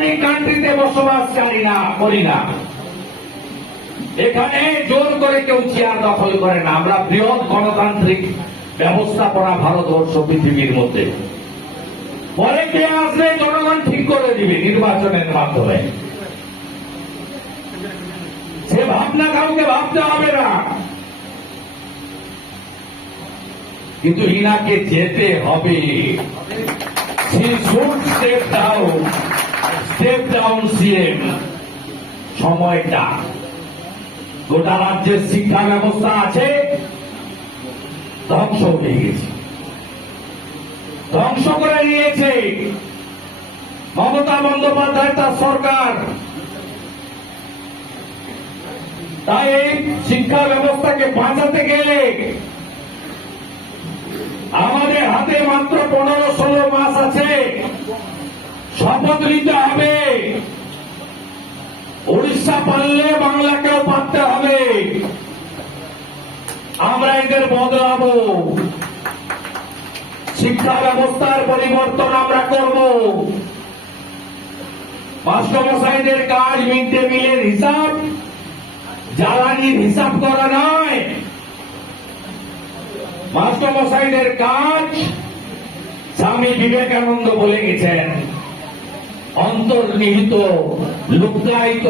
Democratic কান্ট্রিতে বসবাসকারী না, করি না। এখানে জোর করে কেউ চেয়ার দখল করে না। আমরা বৃহৎ গণতান্ত্রিক ব্যবস্থাপনা ভারতবর্ষ পৃথিবীর মধ্যে। পরে কে আসবে জনগণ ঠিক করে দিবে নির্বাচনের মাধ্যমে। সে ভাবনা কাউকে ভাবতে হবে না। কিন্তু ইনাকে যেতে হবে। Should step down step down সময়টা। গোটা রাজ্যের শিক্ষা ব্যবস্থা আছে। ধ্বংস হয়ে গেছে। ধ্বংস করে নিয়েছে। মমতা বন্দ্যোপাধ্যায় তার সরকার। তাই এই শিক্ষা ব্যবস্থাকে বাঁচাতে গেলে আমাদের হাতে মাত্র পনেরো ষোলো মাস আছে। শপথ নিতে হবে। উড়িষ্যা পারলে বাংলাকেও পারতে হবে। আমরা এদের বদলাবো। শিক্ষা ব্যবস্থার পরিবর্তন আমরা করব। মাস্টারমশাইদের কাজ ডে মিলের হিসাব, জ্বালানির হিসাব করা নয়। মাস্টারমশাইদের কাজ স্বামী বিবেকানন্দ বলে গেছেন। অন্তর্নিহিত লুপ্তায়িত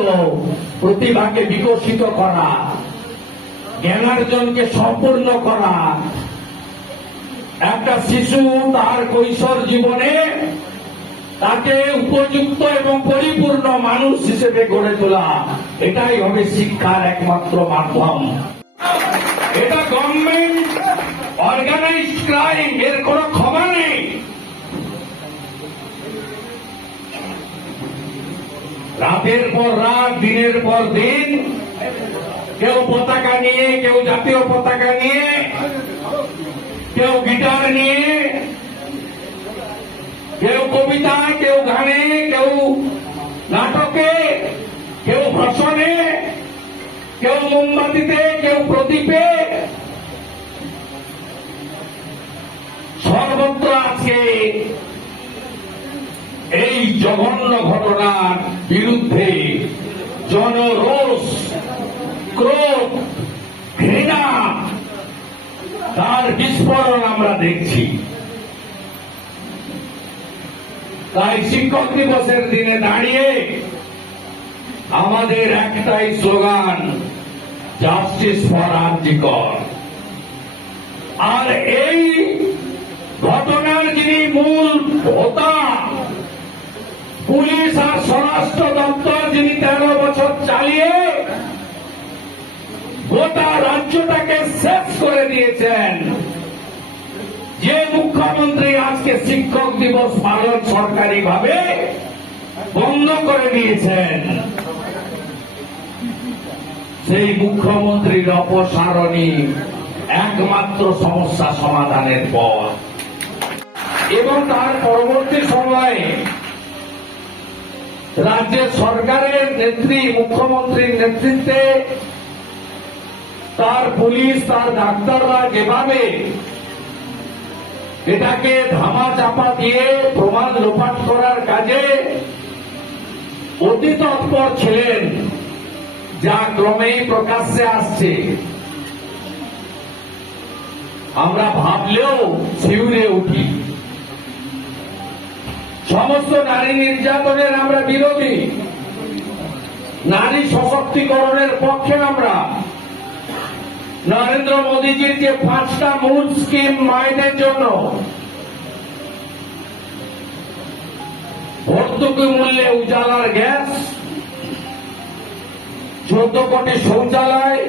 প্রতিভাকে বিকশিত করা, জ্ঞানার্জনকে সম্পূর্ণ করা। একটা শিশু তার কৈশোর জীবনে তাকে উপযুক্ত এবং পরিপূর্ণ মানুষ হিসেবে গড়ে তোলা, এটাই হবে শিক্ষার একমাত্র মাধ্যম। এটা গভর্নমেন্ট অর্গানাইজ ক্রাইম এর কোনো ক্ষমা নেই রাতের পর রাত, দিনের পর দিন। কেউ পতাকা নিয়ে, কেউ জাতীয় পতাকা নিয়ে, কেউ গিটার নিয়ে, কেউ কবিতায়, কেউ গানে, কেউ নাটকে, কেউ ভাষণে, কেউ মোমবাতিতে, কেউ প্রদীপে। সর্বত্র আছে এই জঘন্য ঘটনার বিরুদ্ধে জনরোষ, ক্রোধ, ঘৃণা, তার বিস্ফোরণ আমরা দেখছি। তাই শিক্ষক দিবসের দিনে দাঁড়িয়ে আমাদের একটাই স্লোগান জাস্টিস ফর আর্জিকর আর এই ঘটনার যিনি মূল হোতা পুলিশ আর স্বরাষ্ট্র দপ্তর যিনি তেরো বছর চালিয়ে গোটা রাজ্যটাকে শেষ করে দিয়েছেন। যে মুখ্যমন্ত্রী আজকে শিক্ষক দিবস পালন সরকারিভাবে বন্ধ করে দিয়েছেন। সেই মুখ্যমন্ত্রীর অপসারণই একমাত্র সমস্যা সমাধানের পথ। এবং তার পরবর্তী সময়ে রাজ্যের সরকারের নেত্রী, মুখ্যমন্ত্রীর নেতৃত্বে তার পুলিশ, তার ডাক্তাররা যেভাবে এটাকে ধামা চাপা দিয়ে প্রমাণ লোপাট করার কাজে অতি তৎপর ছিলেন, যা ক্রমেই প্রকাশ্যে আসছে। আমরা ভাবলেও শিউরে উঠি। সমস্ত নারী নির্যাতনের আমরা বিরোধী। নারী সশক্তিকরণের পক্ষে আমরা। নরেন্দ্র মোদীজির যে পাঁচটা মূল স্কিম মায়েদের জন্য। ভর্তুকি মূল্যে উজালার গ্যাস। চোদ্দ কোটি শৌচালয়।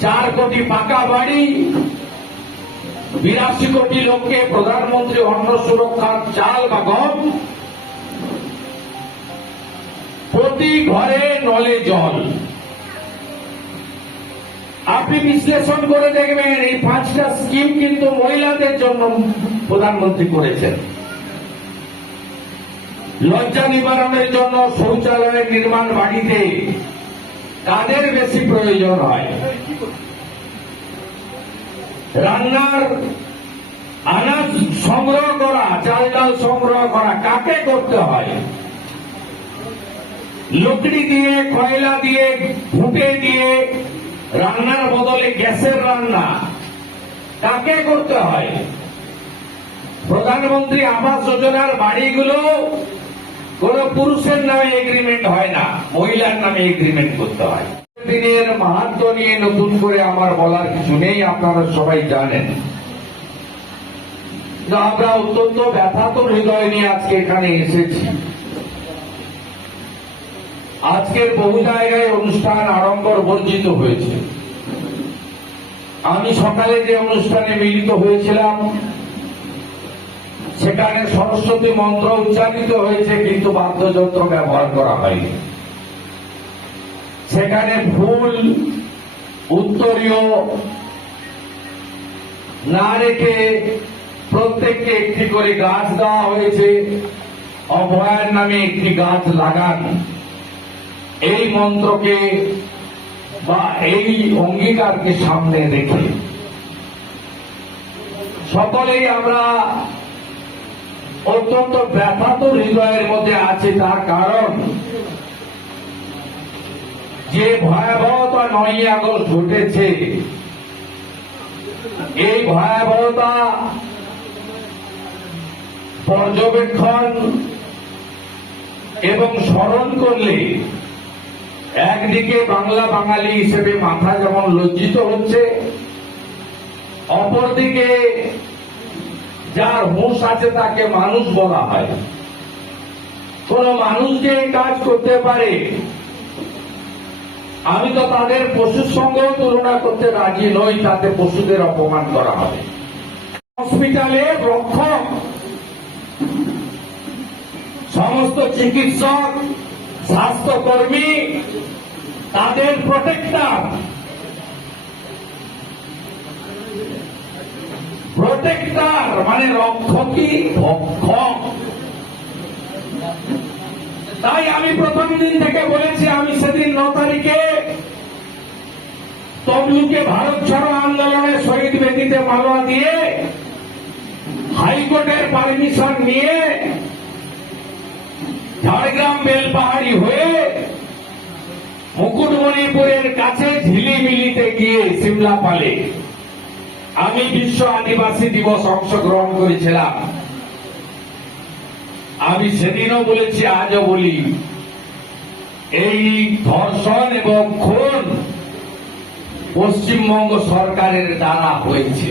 চার কোটি পাকা বাড়ি। বিরাশি কোটি লোককে প্রধানমন্ত্রী অন্ন সুরক্ষার চাল বা গম, প্রতি ঘরে নলে জল। আপনি বিশ্লেষণ করে দেখবেন, এই পাঁচটা স্কিম কিন্তু মহিলাদের জন্য প্রধানমন্ত্রী করেছেন। লজ্জা নিবারণের জন্য শৌচালয়ের নির্মাণ বাড়িতে কাদের বেশি প্রয়োজন হয়? রান্নার আনাজ সংগ্রহ করা, চাল ডাল সংগ্রহ করা, কাকে করতে হয়? লকড়ি দিয়ে, কয়লা দিয়ে ফুটে দিয়ে, রান্নার বদলে গ্যাসের রান্না, কাকে করতে হয়? প্রধানমন্ত্রী আবাস যোজনার বাড়িগুলো কোন পুরুষের নামে এগ্রিমেন্ট হয় না, মহিলার নামে এগ্রিমেন্ট করতে হয়। দিনের মাহাত্ম নিয়ে নতুন করে আমার বলার কিছু নেই, আপনারা সবাই জানেন। আমরা অত্যন্ত ব্যথাতুর হৃদয় নিয়ে আজকে এখানে এসেছি। আজকের বহু জায়গায় অনুষ্ঠান আড়ম্বর বর্জিত হয়েছে। আমি সকালে যে অনুষ্ঠানে মিলিত হয়েছিলাম, সেখানে সরস্বতী মন্ত্র উচ্চারিত হয়েছে, কিন্তু বাদ্যযন্ত্র ব্যবহার করা হয়নি। সেখানে ফুল উত্তরীয় না রেখে প্রত্যেককে একটি করে গাছ দেওয়া হয়েছে। অভয়ার নামে একটি গাছ লাগান। এই মন্ত্রকে বা এই অঙ্গীকারকে সামনে রেখে। সকলেই আমরা অত্যন্ত ব্যথাতুর হৃদয়ের মধ্যে আছে, তার কারণ যে ভয়াবহতা নয় আগস্ট ঘটেছে, এই ভয়াবহতা পর্যবেক্ষণ এবং স্মরণ করলে একদিকে বাংলা বাঙালি হিসেবে মাথা যেমন লজ্জিত হচ্ছে, অপরদিকে যার হুঁশ আছে তাকে মানুষ বলা হয়। কোন মানুষ যে কাজ করতে পারে আমি তো তাদের পশুর সঙ্গেও তুলনা করতে রাজি নই, তাতে পশুদের অপমান করা হবে। হসপিটালে রক্ষক, সমস্ত চিকিৎসক, স্বাস্থ্যকর্মী, তাদের প্রোটেক্টার। প্রোটেক্টার মানে রক্ষকই রক্ষক তাই আমি প্রথম দিন থেকে বলেছি, আমি সেদিন ন তারিখে তমলুকে ভারত ছাড়ো আন্দোলনে শহীদ বেদিতে মালোয়া দিয়ে হাইকোর্টের পারমিশন নিয়ে ঝাড়গ্রাম বেলপাহাড়ি হয়ে মুকুটমণিপুরের কাছে ঝিলিমিলিতে গিয়ে সিমলা পালে। আমি বিশ্ব আদিবাসী দিবস অংশগ্রহণ করেছিলাম। আমি সেদিনও বলেছি, আজও বলি, এই ধর্ষণ এবং খুন পশ্চিমবঙ্গ সরকারের দ্বারা হয়েছে।